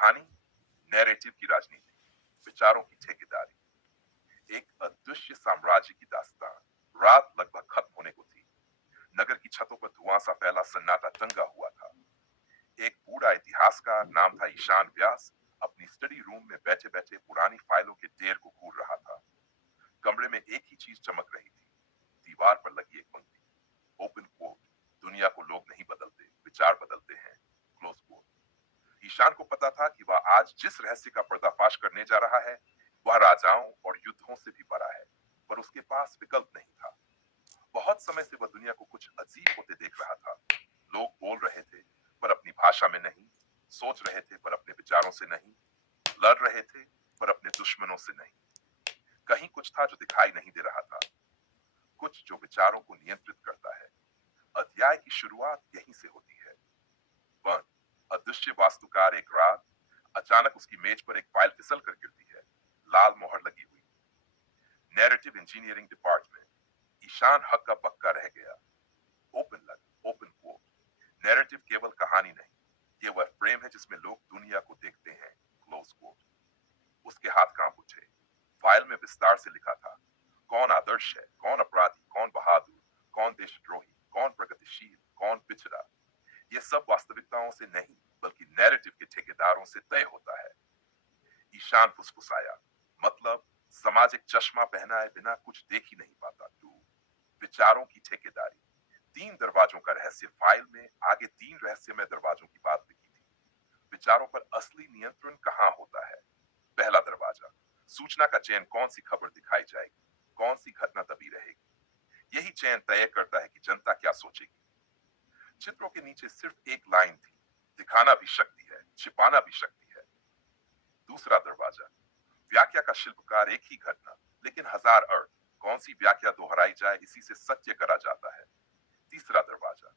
कहानी, नैरेटिव की राजनीति, विचारों की ठेकेदारी। एक अदृश्य साम्राज्य की दास्तान। रात लगभग खत्म होने को थी। नगर की छतों पर धुआं सा फैला सन्नाटा टंगा हुआ था। एक बूढ़ा इतिहासकार, नाम था ईशान व्यास, अपनी स्टडी रूम में बैठे बैठे पुरानी फाइलों के ढेर को घूर रहा था। कमरे में एक ही चीज चमक रही थी, दीवार पर लगी एक पंक्ति, ओपन कोट, दुनिया को लोग नहीं बदलते, विचार बदलते हैं, क्लोज कोट। ईशान को पता था कि वह आज जिस रहस्य का पर्दाफाश करने जा रहा है वह राजाओं और युद्धों से भी बड़ा है, पर उसके पास विकल्प नहीं था। बहुत समय से वह दुनिया को कुछ अजीब होते देख रहा था। लोग बोल रहे थे पर अपनी भाषा में नहीं, सोच रहे थे पर अपने विचारों से नहीं, लड़ रहे थे पर अपने दुश्मनों से नहीं। कहीं कुछ था जो दिखाई नहीं दे रहा था, कुछ जो विचारों को नियंत्रित करता है। अध्याय की शुरुआत यहीं से होती है। वन, अदृश्य वास्तुकार एक रात अचानक उसकी मेज पर एक फाइल फिसल कर गिरती है, लाल मोहर लगी हुई, नैरेटिव इंजीनियरिंग डिपार्टमेंट। ईशान हक्का बक्का रह गया। ओपन कोट, नैरेटिव केवल कहानी नहीं, ये वह फ्रेम है जिसमें लोग दुनिया को देखते हैं, क्लोज कोट। उसके हाथ कांप उठे। फाइल में विस्तार से लिखा था, कौन आदर्श है, कौन अपराधी, कौन बहादुर, कौन देशद्रोही, कौन प्रगतिशील, कौन पिछड़ा। ये सब वास्तविकताओं से नहीं बल्कि नैरेटिव के ठेकेदारों से तय होता है। ईशान फुसफुसाया, मतलब सामाजिक चश्मा पहनाए बिना कुछ देख ही नहीं पाता तू। विचारों की ठेकेदारी। 3 दरवाजों का रहस्य फाइल में आगे 3 रहस्यमय दरवाजों की बात लिखी थी। विचारों पर असली नियंत्रण कहाँ होता है? पहला दरवाजा, सूचना का चयन, कौन सी खबर दिखाई जाएगी, कौन सी घटना दबी रहेगी। यही चयन तय करता है कि जनता क्या सोचेगी। चित्रों के नीचे सिर्फ एक लाइन थी, दिखाना भी शक्ति है, छिपाना भी शक्ति है। दूसरा दरवाजा, व्याख्या का शिल्पकार, एक ही घटना लेकिन हजार अर्थ, कौन सी व्याख्या दोहराई जाए इसी से सत्य करा जाता है। तीसरा दरवाजा,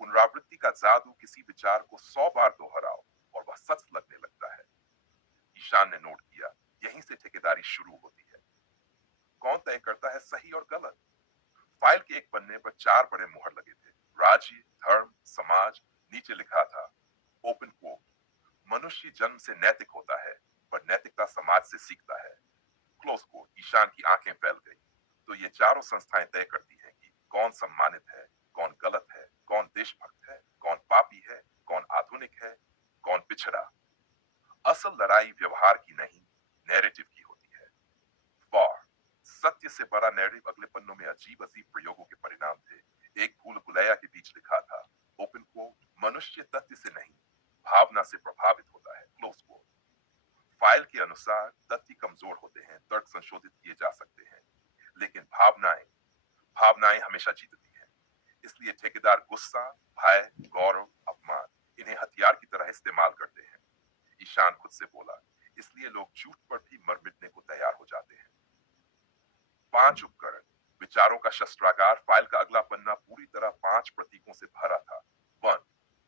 पुनरावृत्ति का जादू, किसी विचार को 100 बार दोहराओ और वह सच लगने लगता है। ईशान ने नोट किया, यहीं से ठेकेदारी शुरू होती है। कौन तय करता है सही और गलत? फाइल के एक पन्ने पर 4 बड़े मुहर लगे थे, राज्य, धर्म, समाज। नीचे लिखा था, ओपन कोट, मनुष्य जन्म से नैतिक होता है पर नैतिकता समाज से सीखता है, क्लोज कोट। ईशान की आंखें फैल गई। तो ये चारों संस्थाएं तय करती हैं कि कौन सम्मानित है, कौन गलत है, कौन देशभक्त है, कौन पापी है, कौन आधुनिक है, कौन पिछड़ा। असल लड़ाई व्यवहार की नहीं, नैरेटिव की होती है। वार, सत्य से बड़ा नैरेटिव अगले पन्नों में अजीब अजीब प्रयोगों के परिणाम थे। एक भूल भुलैया के बीच लिखा था, ओपन कोट, मनुष्य तथ्य से नहीं भावना से प्रभावित होता है, क्लोज कोट। फाइल के अनुसार तथ्य कमजोर होते हैं, तर्क संशोधित किए जा सकते हैं, लेकिन भावनाएं भावनाएं हमेशा जीतती हैं। इसलिए ठेकेदार गुस्सा, भय, गौरव, अपमान, इन्हें हथियार की तरह इस्तेमाल करते हैं। ईशान खुद से बोला, इसलिए लोग झूठ पर भी मर मिटने को तैयार हो जाते हैं। 5 उपकरण, विचारों का शस्त्रागार। फाइल का अगला पन्ना पूरी तरह 5 प्रतीकों से भरा था। 1,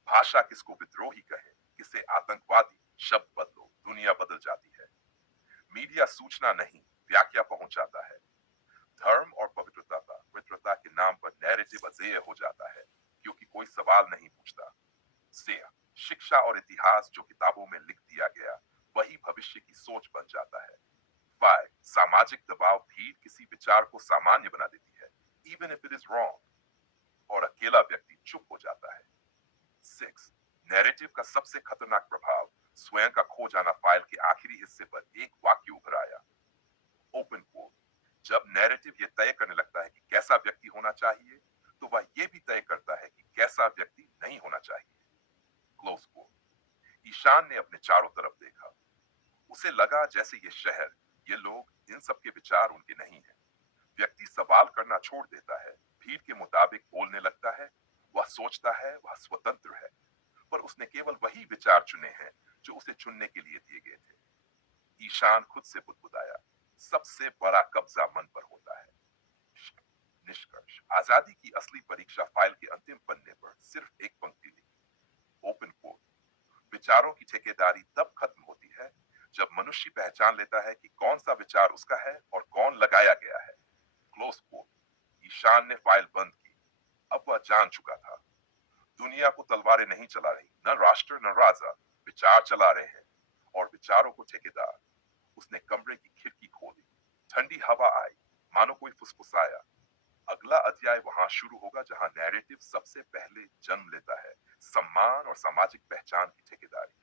भाषा, किसको विद्रोही कहे, किसे आतंकवादी, शब्द बदलो, दुनिया बदल जाती है। मीडिया, सूचना नहीं व्याख्या पहुंचाता है। धर्म और पवित्रता के नाम पर नैरेटिव अजेय हो जाता है क्योंकि कोई सवाल नहीं पूछता। सेया, शिक्षा और इतिहास, जो किताबों में लिख दिया गया वही भविष्य की सोच बन जाता है। 5, सामाजिक दबाव, भीड़ किसी विचार को सामान्य बना देती है, even if it is wrong, और अकेला व्यक्ति चुप हो जाता है। 6, नैरेटिव का सबसे खतरनाक प्रभाव, स्वयं का खो जाना। फाइल के आखिरी हिस्से पर एक वाक्य उभर आया, ओपन कोट, जब नैरेटिव ये तय करने लगता है कि कैसा व्यक्ति होना चाहिए तो वह ये भी तय करता है कि कैसा व्यक्ति नहीं होना चाहिए, क्लोज कोट। ईशान ने अपने चारों तरफ देखा। उसे लगा जैसे ये शहर, ये लोग, इन सब के विचार उनके नहीं है। व्यक्ति सवाल करना छोड़ देता है, भीड़ के मुताबिक बोलने लगता है। वह सोचता है वह स्वतंत्र है, पर उसने केवल वही विचार चुने हैं जो उसे चुनने के लिए दिए गए थे। ईशान खुद से बुदबुदाया, सबसे बड़ा कब्जा मन पर होता है। निष्कर्ष, आजादी की असली परीक्षा फाइल के अंतिम पन्ने पर सिर्फ एक पंक्ति लिखी, ओपन कोट, विचारों की ठेकेदारी तब खत्म होती है जब मनुष्य पहचान लेता है कि कौन सा विचार उसका है और कौन लगाया गया है, क्लोज कोट। ईशान ने फाइल बंद की। अब वह जान चुका था, दुनिया को तलवारें नहीं चला रही, न राष्ट्र न राजा, विचार चला रहे हैं। और विचारों को ठेकेदार। उसने कमरे की खिड़की खोली। ठंडी हवा आई, मानो कोई फुसफुसाया। अगला अध्याय वहां शुरू होगा जहां नैरेटिव सबसे पहले जन्म लेता है, सम्मान और सामाजिक पहचान की ठेकेदारी।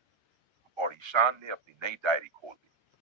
और ईशान ने अपनी नई डायरी खोल दी।